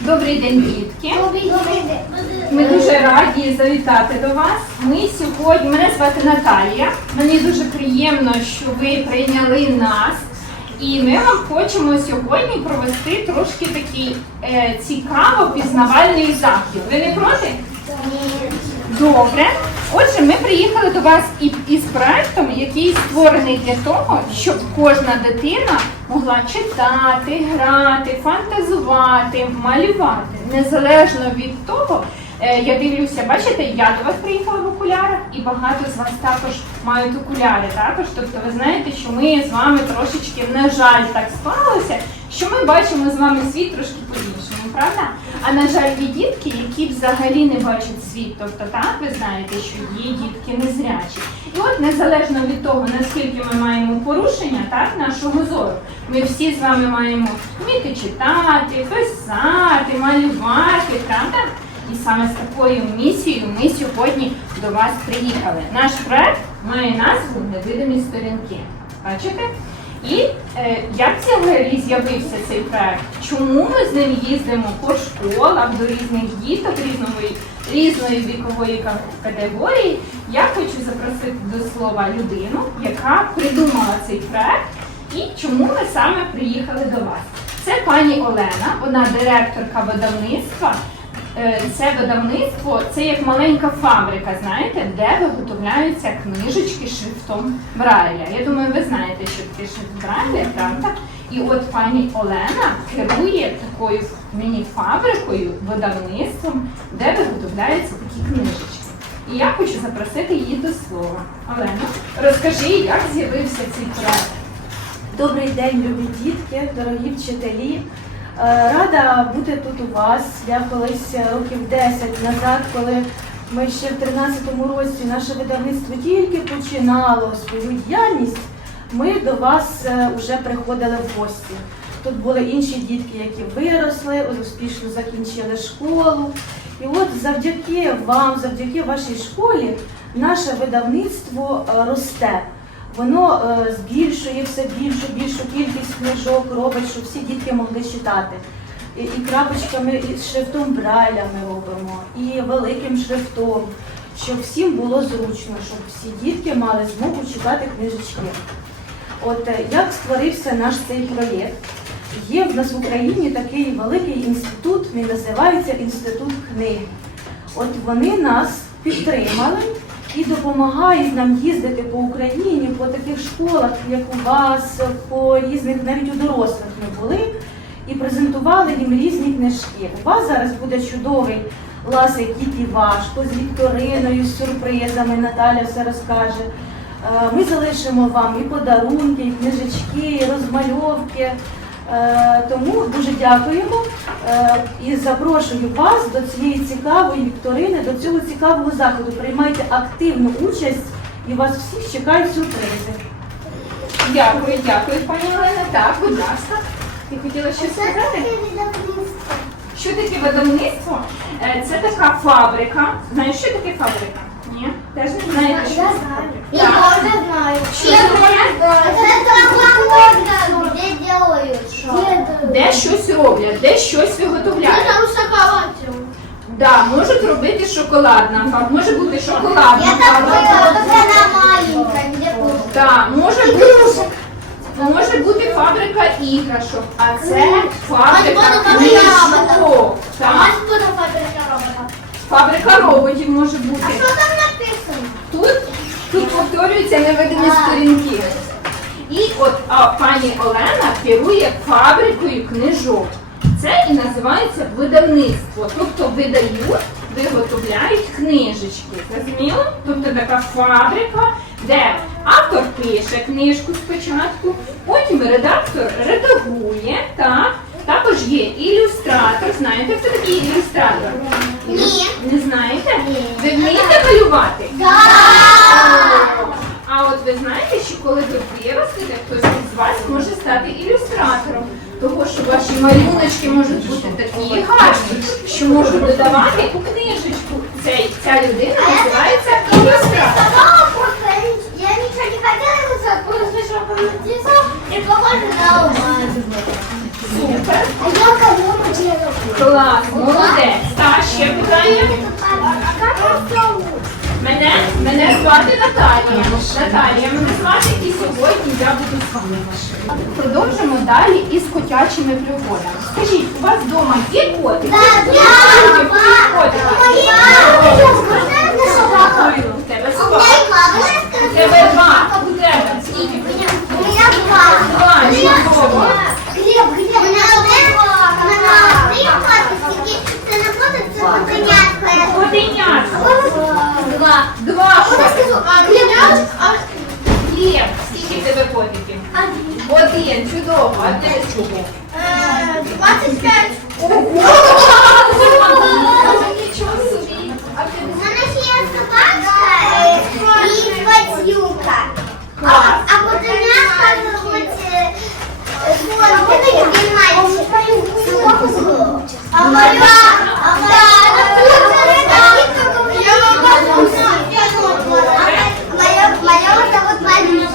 Добрий день, дітки. Добрий день. Ми дуже раді завітати до вас. Ми сьогодні, мене звати Наталія. Мені дуже приємно, що ви прийняли нас. І ми вам хочемо сьогодні провести трошки такий е, цікаво пізнавальний захід. Ви не проти? Добре. Отже, ми приїхали до вас із проектом, який створений для того, щоб кожна дитина могла читати, грати, фантазувати, малювати. Незалежно від того, я дивлюся, бачите, я до вас приїхала в окулярах, і багато з вас також мають окуляри. Також, тобто, ви знаєте, що ми з вами трошечки, на жаль, так склалося, що ми бачимо з вами світ трошки по-іншому, правда? А на жаль, є дітки, які взагалі не бачать світ. Тобто, так, ви знаєте, що є дітки незрячі. І от незалежно від того, наскільки ми маємо порушення так, нашого зору, ми всі з вами маємо вміти читати, писати, малювати, правда? І саме з такою місією ми сьогодні до вас приїхали. Наш проект має назву Невидимі сторінки. Бачите? І е, як взагалі з'явився цей проект? Чому ми з ним їздимо по школах до різних діток різної, різної вікової категорії? Я хочу запросити до слова людину, яка придумала цей проект, і чому ми саме приїхали до вас. Це пані Олена, вона директорка видавництва. Е, Це видавництво, це як маленька фабрика, знаєте, де виготовляються книжечки шрифтом Брайля. Я думаю, ви знаєте, що таке шрифт Брайля, правда? І от пані Олена керує такою міні-фабрикою, видавництвом, де виготовляються такі книжечки. І я хочу запросити її до слова. Олена, розкажи, як з'явився цей проект. Добрий день, любі дітки, дорогі вчителі. Е, Рада бути тут у вас. Я колись е, років 10 назад, коли ми ще в 13-му році наше видавництво тільки починало свою діяльність, ми до вас вже приходили в гості. Тут були інші дітки, які виросли, успішно закінчили школу. І от завдяки вам, завдяки вашій школі, наше видавництво е, росте. Воно е, збільшує все більшу, більшу кількість книжок, робить, щоб всі дітки могли читати. І, і крапочками, і шрифтом Брайля ми робимо, і великим шрифтом, щоб всім було зручно, щоб всі дітки мали змогу читати книжечки. От е, як створився наш цей проєкт? Є в нас в Україні такий великий інститут, він називається Інститут книги. От вони нас підтримали і допомагають нам їздити по Україні, по таких школах, як у вас, по різних, навіть у дорослих ми були, і презентували їм різні книжки. У вас зараз буде чудовий ласик «Кіт і важко з вікториною, з сюрпризами. Наталя все розкаже. Е, Ми залишимо вам і подарунки, і книжечки, і розмальовки. Е, Тому дуже дякуємо е, і запрошую вас до цієї цікавої вікторини, до цього цікавого заходу. Приймайте активну участь і вас всіх чекають сюрпризи. Дякую, дякую, пані Олена. Так, будь ласка. Ти хотіла щось сказати? Що таке видавництво? Е, Це така фабрика. Знаєш, що таке фабрика? Ні? Теж не знаєте, що це фабрика? Я тоже знаю. Что такое? Это где делают что? Де щось роблять, де щось виготовляють. Да, можуть робити шоколадна фабрика, може бути шоколадна Я так фабрика. поняла, только она маленькая, где кушать. Да, може бути, може бути фабрика іграшок, а це фабрика Може бути фабрика книжок. А Так, фабрика робота? Фабрика роботів може бути. А что там написано? Тут, тут повторюються невидимі сторінки. І от а, пані Олена керує фабрикою книжок. Це і називається видавництво. Тобто видають, виготовляють книжечки. Зрозуміло? Тобто така фабрика, де автор пише книжку спочатку, потім редактор редагує, так. Також є ілюстратор. Знаєте, хто такий ілюстратор? Ні. Не знаєте? Ні. Ви вмієте малювати? А от ви знаєте, що коли ви виростете, хтось із вас може стати ілюстратором. Того, що ваші малюночки можуть бути такі гарні, що можуть додавати у книжечку. Цей, ця людина називається ілюстратор. Я ничего не рисовать, просто он написал и похоже на алмаз. Супер. Клас, молодець. Так, ще питання? Мене, мене звати Наталія. Наталія, мене звати і сьогодні я буду з вами. Продовжимо далі із котячими пригодами. Скажіть, у вас вдома є котики? Да, Є котики? У тебе У собака. У тебе два. У тебе? У меня два. Два, чудово. Глеб, Глеб, у меня два. У меня три котики. Це Котенятко. Два. Два Можна котики. скажу, а Глеб, а Глеб, скільки в тебе котиків? один. Чудово. А ти? Е, 25. Нічого собі. А в тебе У мене ще є собачка і пацюка. А, Клас. а котенятка звуть е, Фонтик, він мальчик. А моя, а моя, моя зовут Мария.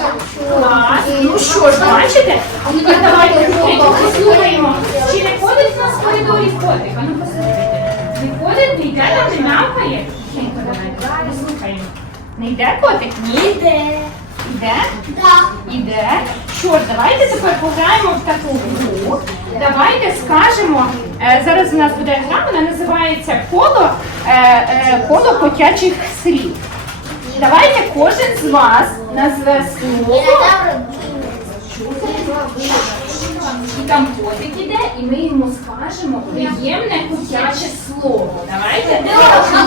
Клас. Ну що ж, бачите? Тепер давайте тихенько послухаємо. Чи не ходить в нас в коридорі котик? А ну послухайте. Не ходить, не йде там, не мявкає? Тихенько давайте. Послухаємо. Не йде котик? Ні. Іде. Йде? Да. Іде. Що ж, давайте тепер пограємо в таку гру. Давайте скажемо. е, зараз у нас буде гра, вона називається коло, е, е, коло котячих слів. Давайте кожен з вас назве слово. І там котик іде, і ми йому скажемо приємне котяче слово. Давайте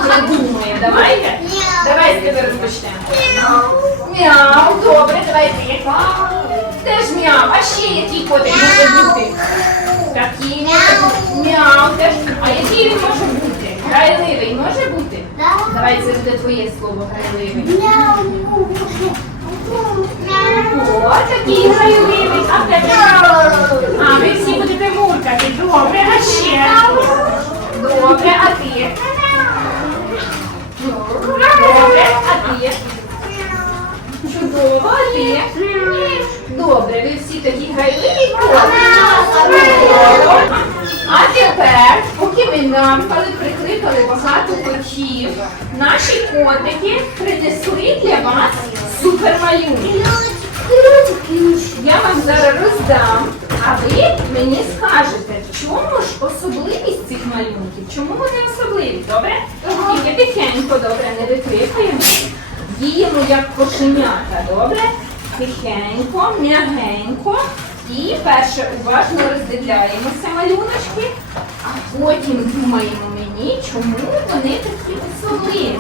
придумаємо. Давайте. Давай тебе розпочнемо. Мяу, добре, давай ти. Теж мяу. А ще який котик може бути? Такий. Мяу, теж. А який він може бути? Грайливий може бути? Давай це буде твоє слово грайливий. О, такий грайливий. А тебе? А, ви всі будете муркати. Добре, а ще? Добре, а ти? Добре, а ти? Чудово, а ти? Добре, ви всі такі грайливі Чудово. А тепер, поки ми намкали, прикликали багато котів, наші котики принесли для вас супермалюнки. Я вам зараз роздам, а ви мені скажете, в чому ж особливість цих малюнків? Чому вони особливі? Добре? Тільки тихенько, добре, не викликаємо. Діємо як кошенята, добре? Тихенько, м'ягенько. І перше уважно роздивляємося малюночки, а потім думаємо мені, чому вони такі особливі.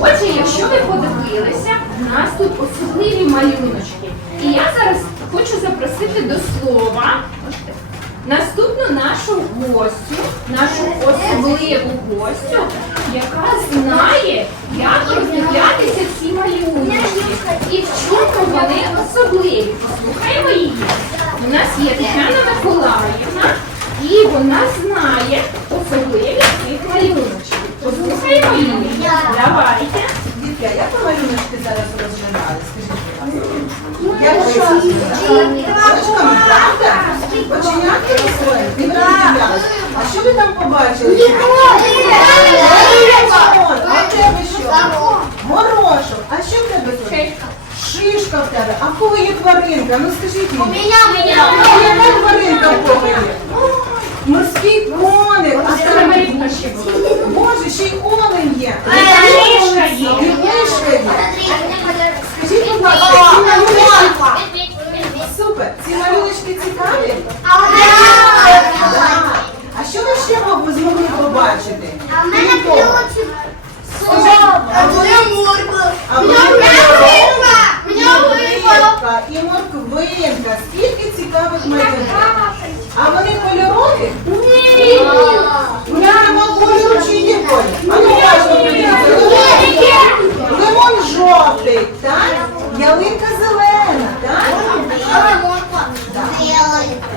Отже, якщо ви подивилися, у нас тут особливі малюночки. І я зараз хочу запросити до слова наступну нашу гостю, нашу особливу гостю, яка знає, як роздивлятися ці малюночки і в чому вони особливі. Послухаємо її. У нас є Тетяна Миколаївна, і вона знає особливість цих малюночків. Послухаємо її. Давайте. Дітка, як ви малюночки зараз розглядали? Скажіть, будь ласка. Як ви їх правда? Оченятки розсвоїли? Не. А що ви там побачили? От, а в тебе що? Горошок. А що в тебе тут? Шишка в тебе. А в кого є тваринка? Ну скажіть мені. А яка тваринка в кого є? Морський коник. А Це це ще була. Боже, ще й олень є. І мишка є. Скажіть, будь ласка, ці малюночки Супер! Ці малюночки цікаві? Так. А що ви ще мог- змогли побачити? А в мене ключик. А в мене морква і морквинка. Скільки цікавих малюнків. А вони кольорові? Вони нема кольору чи колір? А ну уважно подивіться. Лимон жовтий, так? Ялинка зелена, так?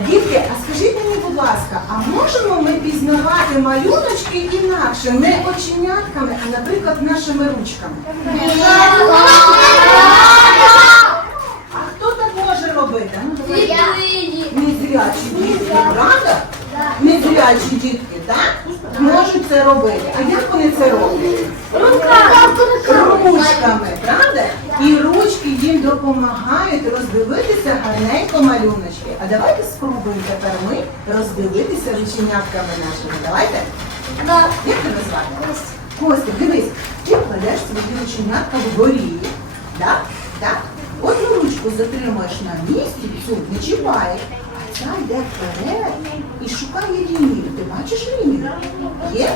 Дітки, а скажіть мені, будь ласка, а можемо ми пізнавати малюночки інакше, не оченятками, а, наприклад, нашими ручками? А хто так може робити? Ну. Незрячі дітки, правда? незрячі дітки, так? Можуть це робити. А як вони це роблять? Ручками, правда? І ручки їм допомагають роздивитися гарненько малюночки. А давайте спробуємо тепер ми роздивитися рученятками нашими. Давайте? Як тебе звати? Костя, дивись, ти кладеш свої рученятка вгорі. Так? Так? Одну ручку затримуєш на місці, цю не чіпаєш, а ця йде вперед і шукає лінію. Ти бачиш лінію? Є?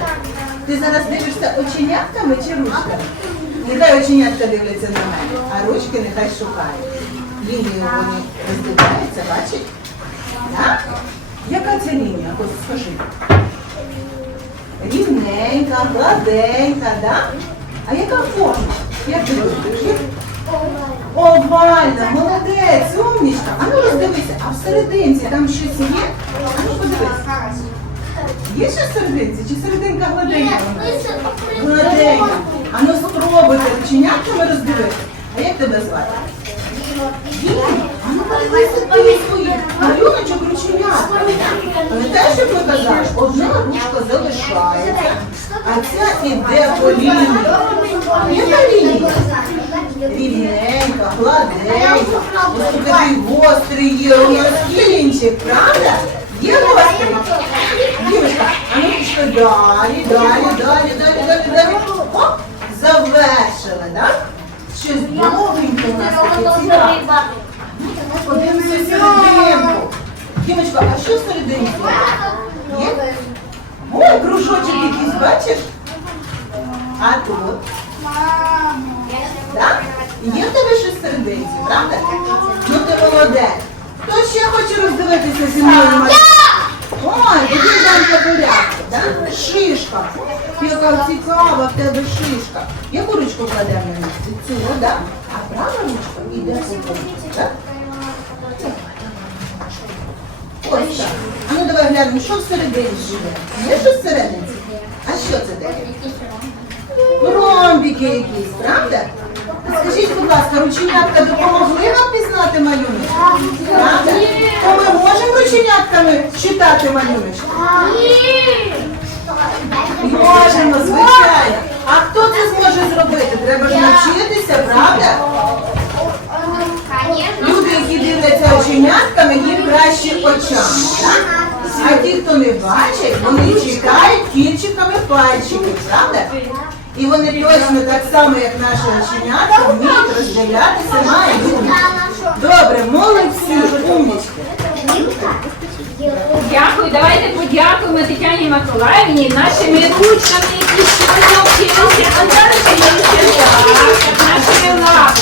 Ти зараз дивишся оченятками чи ручками? Нехай оченятка дивляться на мене, а ручки нехай шукають. Лінію вони роздивляються, бачить? Так? Яка це лінія? Ось скажи. Рівненька, гладенька, да? А яка форма? Як ти думаєш? Овальна, молодець, умнічка. А ну роздивися, а всерединці там щось є? А ну подивись. Є щось всерединці? Чи серединка гладенька? Гладенька. А ну спробуйте рученятками роздивитися. А як тебе звати? А ну подивися ти свої. Малюночок рученятка. Пам'ятаєш, як ми казали? Одна ручка залишається, а ця іде по лінії. Яка лінія? Рівненька, гладенька. Ось тут такий гострий є у нас кінчик, правда? Є гострий? Дівчинка, а ну пішли далі, далі, далі, далі. Щось довгеньке у нас таке цікаве. Подивимося серединку. Дімочка, а що всередині? Є? Ой, кружочок якийсь, бачиш? А тут? Так? Є в тебе щось всерединці, правда? Ну ти молодець. Хто ще хоче роздивитися зі мною? По порядку, так? Шишка. Яка цікава в тебе шишка. Яку ручку кладемо на місце? Цю, так? А права ручка йде по так? Ось так. А ну давай глянемо, що всередині живе. Є щось всередині? А що це таке? Ромбіки якісь, правда? Скажіть, будь ласка, рученятка допомогли вам пізнати малюнок? Правда? То ми можемо рученятками читати малюночки? Можемо, звичайно. А хто це зможе зробити? Треба ж навчитися, правда? Люди, які дивляться оченятками, їм краще очами. Так? А ті, хто не бачить, вони читають кінчиками пальчиків, правда? І вони точно так само, як наші оченятка, вміють роздивлятися малюнок. Добре, молодці, умнічки. Давайте подякуємо Тетяні Миколаївні нашими ручками, які щойно вчилися, нашими? Так.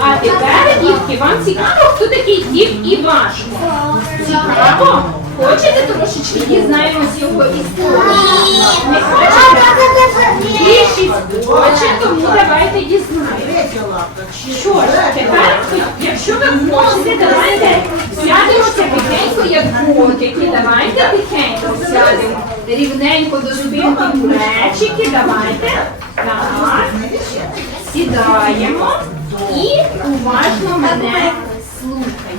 А тепер, дітки, вам цікаво, хто такий дід Івашко? Цікаво? Хочете трошечки дізнаємось його історію? Не хочете? Більшість хоче, тому давайте дізнаємось. Що ж, тепер, хочете, давайте сядемося тихенько, як котики. Давайте тихенько сядемо. Рівненько до спинки плечики. Давайте. Так. Сідаємо і уважно мене слухайте.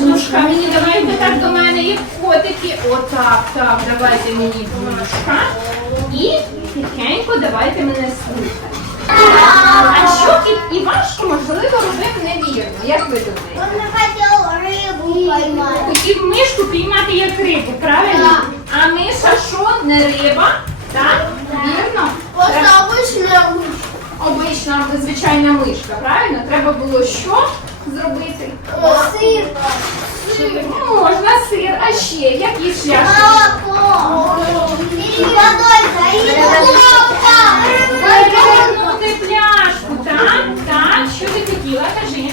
Вушка мені давайте так до мене, як котики. Отак, так, давайте мені вушка. І тихенько давайте мене слухати. А що і, і важко, можливо, робив невірно. Як ви думаєте? Он хотів рибу поймати. Хотів мишку піймати як рибу, правильно? А миша що? Не риба? Так? Вірно? Треба- обычная Обична звичайна мишка, правильно? Треба було що зробити? Сыр. Сир. Можна сир, а ще які шляхи? Молоко. Или водой заить. Перевернути пляшку, так? Так, що ти хотіла, кажи.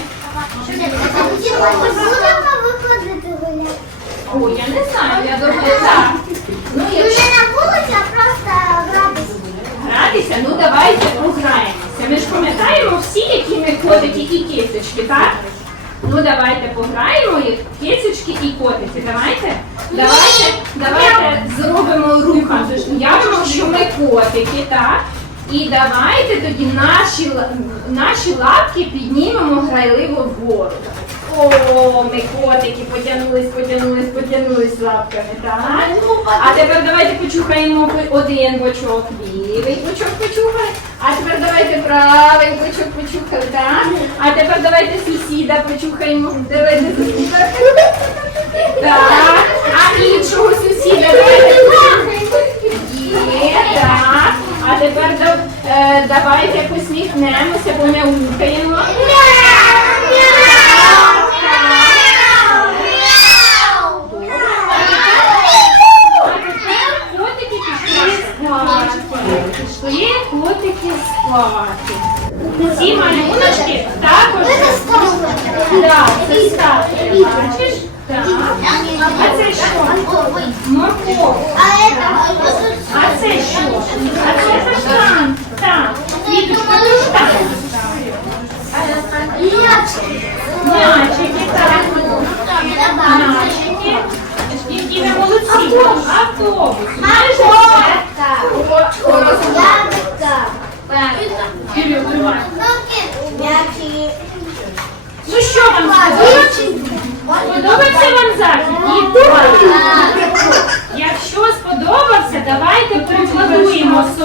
Будемо виходити гуляти. Ой, я не знаю, я думаю, так. Ну, Ну якщо не на вулиці, а просто гратися. гратися, ну давайте пограємося. Ми ж пам'ятаємо всі, які ми котики і кисочки, так? Ну давайте пограємо їх, кисочки і котики. Давайте. Давайте, давайте зробимо рухом. Уявимо, що ми котики, так? І давайте тоді наші, наші лапки піднімемо грайливо вгору. О, ми котики потягнулись, потягнулись, потягнулись лапками, так? А тепер давайте почухаємо один бочок, лівий бочок почухали. А тепер давайте правий бочок почухали, так? А тепер давайте сусіда почухаємо. Давайте сусіда. Так. А іншого сусіда давайте почухаємо. Є, так. А тепер е, давайте посміхнемося, бо ми ухаємо. Котики пішли спати. Пішли котики. Ці малюночки також. Так, це статуя, бачиш? Так. А це що? Морков. А це що? А це каштан. Так. Квіточка каштан. Мячики, так. Мячики. Які ви молодці. Автобус. Знаєш, মস্ত